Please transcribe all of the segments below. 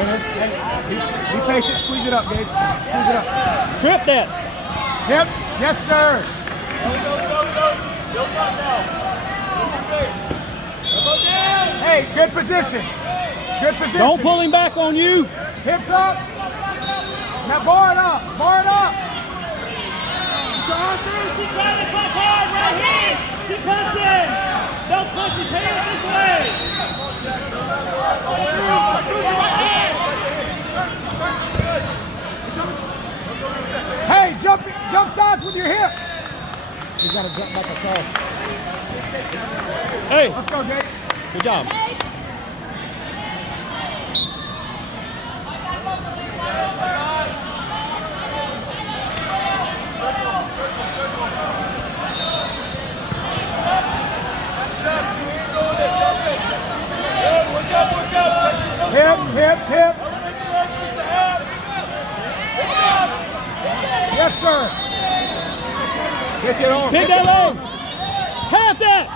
Be patient. Squeeze it up, Gage. Squeeze it up. Trip that. Yep. Yes, sir. Hey, good position. Good position. Don't pull him back on you. Hips up. Now bar it up. Bar it up. Keep trying to punch hard, right hand. Keep punching. Don't punch his hand this way. Hey, jump sides with your hip. You gotta jump back across. Hey. Let's go, Gage. Good job. Hip. Yes, sir. Get your arm. Pick that leg. Half that.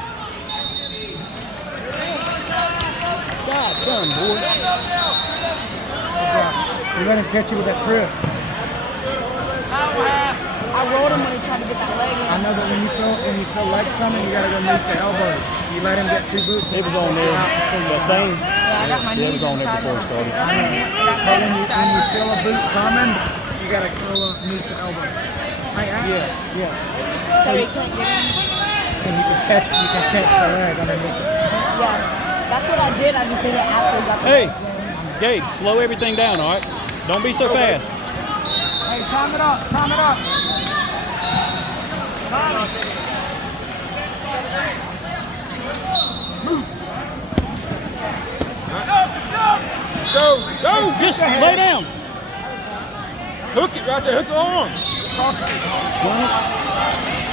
God damn, boy. You let him catch you with that trip. I rolled him when he tried to get that leg in. I know that when you feel legs coming, you gotta go knees to elbows. You let him get 2 boots. It was on there. The stain. Yeah, I got my It knees was on there inside before it of started. But when you feel a boot coming, you gotta go knees to elbows. Yes. So he couldn't get in? And you can catch the leg underneath it. Yeah. That's what I did. I just did it after he got the Hey, legs in. Gabe, slow everything down, all right? Don't be so fast. Hey, time it up. Move. Go. Just lay down. Hook it right there. Hook the arm.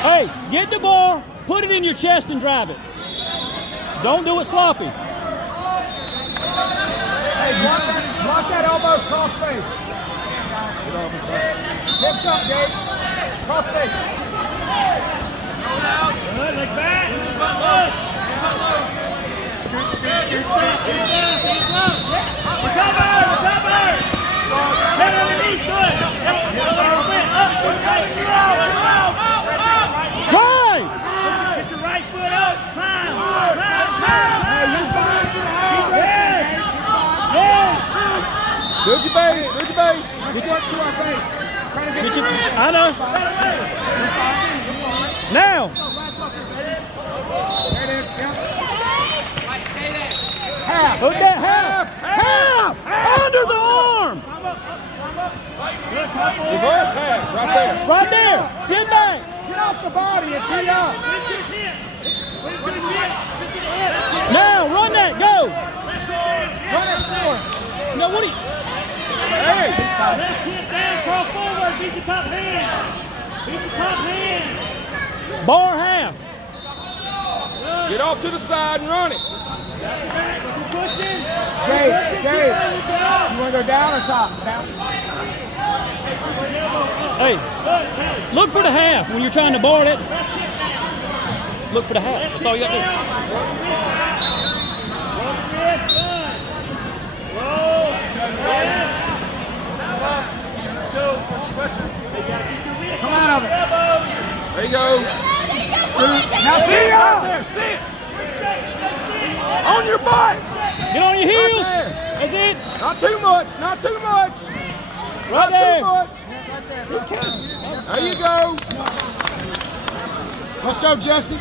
Hey, get the bar, put it in your chest and drive it. Don't do it sloppy. Hey, block that elbow, cross face. Hips up, Gage. Cross face. Good, like back. Recover. Head underneath, good. Drive! Get your right foot up. Climb. Build your base. Let's work to our face. Try to get your I know. Now. There it is. Yep. Half. Hook that half. Under the arm. Reverse half. Right there. Sit back. Get off the body and tee up. Now, run that. Go. Run it forward. No, what do you... Left hip down, cross forward, beat the top hand. Bar half. Get off to the side and run it. Dave, you want to go down or top? Down. Hey, look for the half when you're trying to bar it. Look for the half. That's all you got to do. Come out of it. There you go. Now see ya. See it. On your butt. Get on your heels. Right there. That's it. Not too much. Right there. There you go. Let's go, Jesse.